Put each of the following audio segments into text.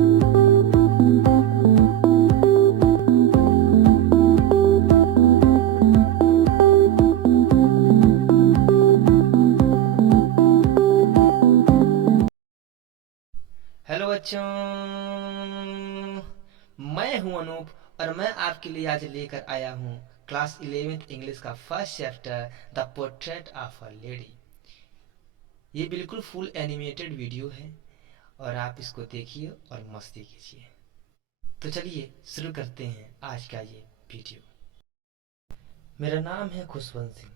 Hello बच्चों, मैं हूं अनूप और मैं आपके लिए आज लेकर आया हूं क्लास 11th इंग्लिश का first chapter the portrait of a lady. ये बिल्कुल फुल एनिमेटेड वीडियो है और आप इसको देखिए और मस्ती कीजिए। तो चलिए शुरू करते हैं आज का ये वीडियो। मेरा नाम है खुशवंत सिंह।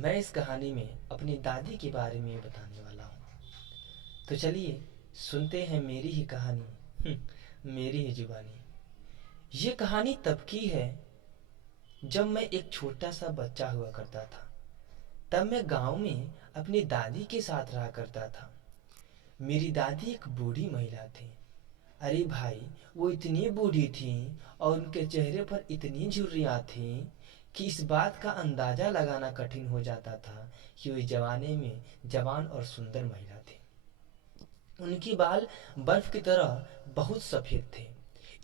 मैं इस कहानी में अपनी दादी के बारे में बताने वाला हूँ। तो चलिए सुनते हैं मेरी ही कहानी, मेरी ही जुबानी। ये कहानी तब की है जब मैं एक छोटा सा बच्चा हुआ करता था। तब मैं गांव में अपनी दादी के साथ रहा करता था। मेरी दादी एक बूढ़ी महिला थी। अरे भाई, वो इतनी बूढ़ी थी और उनके चेहरे पर इतनी झुर्रियाँ थीं कि इस बात का अंदाजा लगाना कठिन हो जाता था कि वो इस जमाने में जवान और सुंदर महिला थी। उनके बाल बर्फ की तरह बहुत सफ़ेद थे।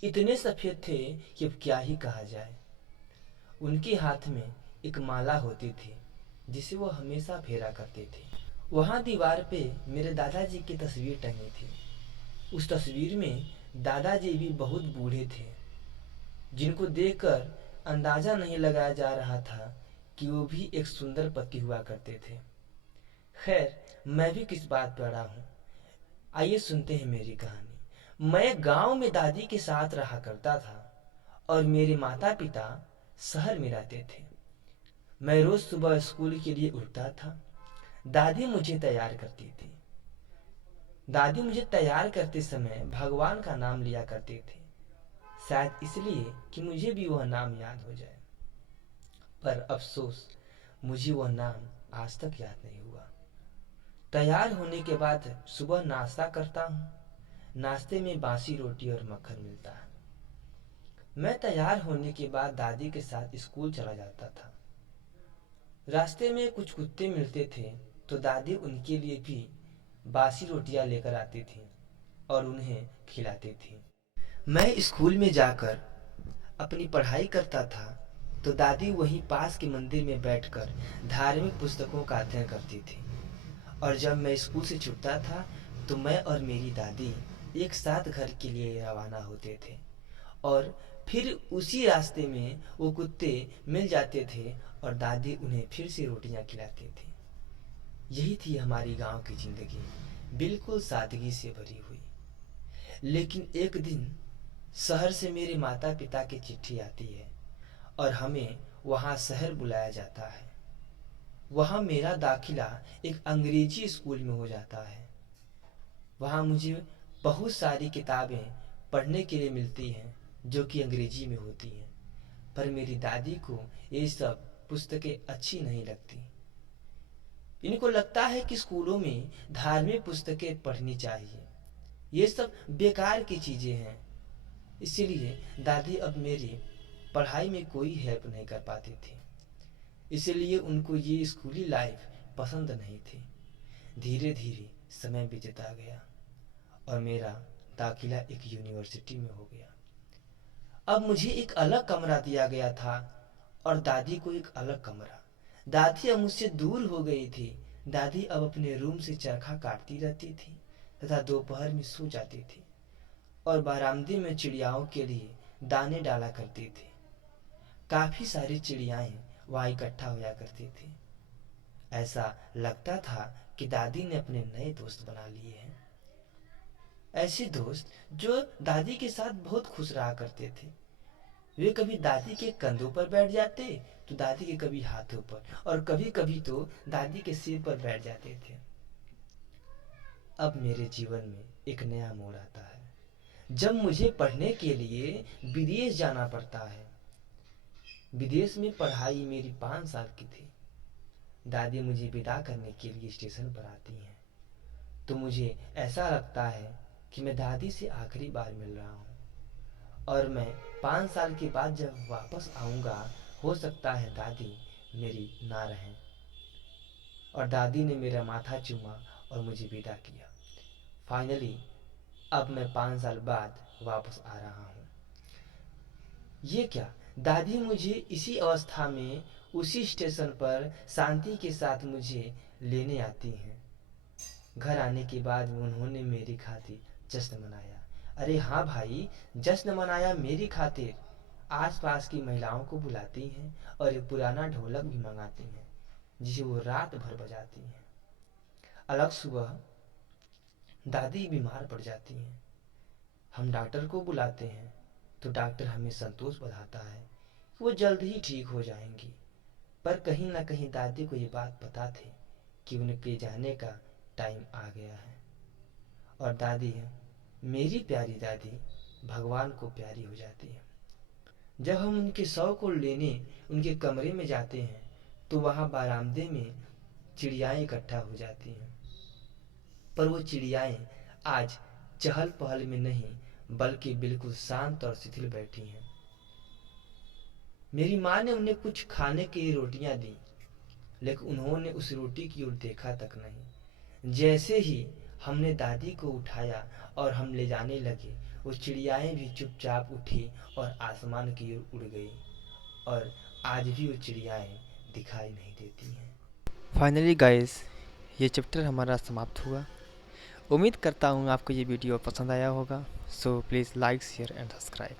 इतने सफ़ेद थे कि अब क्या ही कहा जाए। उनके हाथ में एक माला होती थी जिसे वो हमेशा फेरा करते थे। वहाँ दीवार पे मेरे दादाजी की तस्वीर टंगी थी। उस तस्वीर में दादाजी भी बहुत बूढ़े थे, जिनको देखकर अंदाजा नहीं लगाया जा रहा था कि वो भी एक सुंदर पति हुआ करते थे। खैर, मैं भी किस बात पर अड़ा हूँ। आइए सुनते हैं मेरी कहानी। मैं गांव में दादी के साथ रहा करता था और मेरे माता पिता शहर में रहते थे। मैं रोज सुबह स्कूल के लिए उठता था। दादी मुझे तैयार करती थी। दादी मुझे तैयार करते समय भगवान का नाम लिया करते थे, शायद इसलिए कि मुझे भी वह नाम याद हो जाए। पर अफसोस, मुझे वह नाम आज तक याद नहीं हुआ। तैयार होने के बाद सुबह नाश्ता करता हूँ। नाश्ते में बासी रोटी और मक्खन मिलता है। मैं तैयार होने के बाद दादी के साथ स्कूल चला जाता था। रास्ते में कुछ कुत्ते मिलते थे तो दादी उनके लिए भी बासी रोटियां लेकर आती थी और उन्हें खिलाती थी। मैं स्कूल में जाकर अपनी पढ़ाई करता था तो दादी वहीं पास के मंदिर में बैठकर धार्मिक पुस्तकों का अध्ययन करती थी। और जब मैं स्कूल से छूटता था तो मैं और मेरी दादी एक साथ घर के लिए रवाना होते थे और फिर उसी रास्ते में वो कुत्ते मिल जाते थे और दादी उन्हें फिर से रोटियां खिलाती थी। यही थी हमारी गांव की जिंदगी, बिल्कुल सादगी से भरी हुई। लेकिन एक दिन शहर से मेरे माता पिता की चिट्ठी आती है और हमें वहाँ शहर बुलाया जाता है। वहाँ मेरा दाखिला एक अंग्रेजी स्कूल में हो जाता है। वहाँ मुझे बहुत सारी किताबें पढ़ने के लिए मिलती हैं जो कि अंग्रेजी में होती हैं। पर मेरी दादी को ये सब पुस्तकें अच्छी नहीं लगती। इनको लगता है कि स्कूलों में धार्मिक पुस्तकें पढ़नी चाहिए। ये सब बेकार की चीज़ें हैं। इसीलिए दादी अब मेरी पढ़ाई में कोई हेल्प नहीं कर पाती थी। इसलिए उनको ये स्कूली लाइफ पसंद नहीं थी। धीरे धीरे समय बीतता गया और मेरा दाखिला एक यूनिवर्सिटी में हो गया। अब मुझे एक अलग कमरा दिया गया था और दादी को एक अलग कमरा। दादी अब मुझसे दूर हो गई थी। दादी अब अपने रूम से चरखा काटती रहती थी तथा दोपहर में सो जाती थी और बरामदे में चिड़ियाओं के लिए दाने डाला करती थी। काफी सारी चिड़ियाएं वहां इकट्ठा होया करती थी। ऐसा लगता था कि दादी ने अपने नए दोस्त बना लिए हैं। ऐसे दोस्त जो दादी के साथ बहुत खुश रहा करते थे। वे कभी दादी के कंधों पर बैठ जाते तो दादी के कभी हाथों पर और कभी कभी तो दादी के सिर पर बैठ जाते थे। अब मेरे जीवन में एक नया मोड़ आता है जब मुझे पढ़ने के लिए विदेश जाना पड़ता है। विदेश में पढ़ाई मेरी 5 साल की थी। दादी मुझे विदा करने के लिए स्टेशन पर आती हैं तो मुझे ऐसा लगता है कि मैं दादी से आखिरी बार मिल रहा हूँ और मैं 5 साल के बाद जब वापस आऊँगा हो सकता है दादी मेरी ना रहें। और दादी ने मेरा माथा चूमा और मुझे विदा किया। फाइनली अब मैं 5 साल बाद वापस आ रहा हूँ। ये क्या, दादी मुझे इसी अवस्था में उसी स्टेशन पर शांति के साथ मुझे लेने आती हैं। घर आने के बाद उन्होंने मेरी खातिर जश्न मनाया। अरे हाँ भाई, जश्न मनाया मेरी खातिर। आसपास की महिलाओं को बुलाती हैं और एक पुराना ढोलक भी मंगाती हैं जिसे वो रात भर बजाती हैं। अलग सुबह दादी बीमार पड़ जाती हैं। हम डॉक्टर को बुलाते हैं तो डॉक्टर हमें संतोष बताता है कि वो जल्द ही ठीक हो जाएंगी। पर कहीं ना कहीं दादी को ये बात पता थी कि उनके जाने का टाइम आ गया है। और दादी है, मेरी प्यारी दादी, भगवान को प्यारी हो जाती है। जब हम उनके शव को लेने उनके कमरे में जाते हैं तो वहाँ बरामदे में चिड़ियाएँ इकट्ठा हो जाती हैं। पर वो चिड़ियाएँ आज चहल पहल में नहीं बल्कि बिल्कुल शांत और शिथिल बैठी हैं। मेरी माँ ने उन्हें कुछ खाने के लिए रोटियां दी, लेकिन उन्होंने उस रोटी की ओर देखा तक नहीं। जैसे ही हमने दादी को उठाया और हम ले जाने लगे, वो चिड़ियाएँ भी चुपचाप उठी और आसमान की ओर उड़ गई। और आज भी वो चिड़ियाएँ दिखाई नहीं देती हैं। फाइनली गाइस, ये चैप्टर हमारा समाप्त हुआ। उम्मीद करता हूँ आपको ये वीडियो पसंद आया होगा। So please like share and subscribe.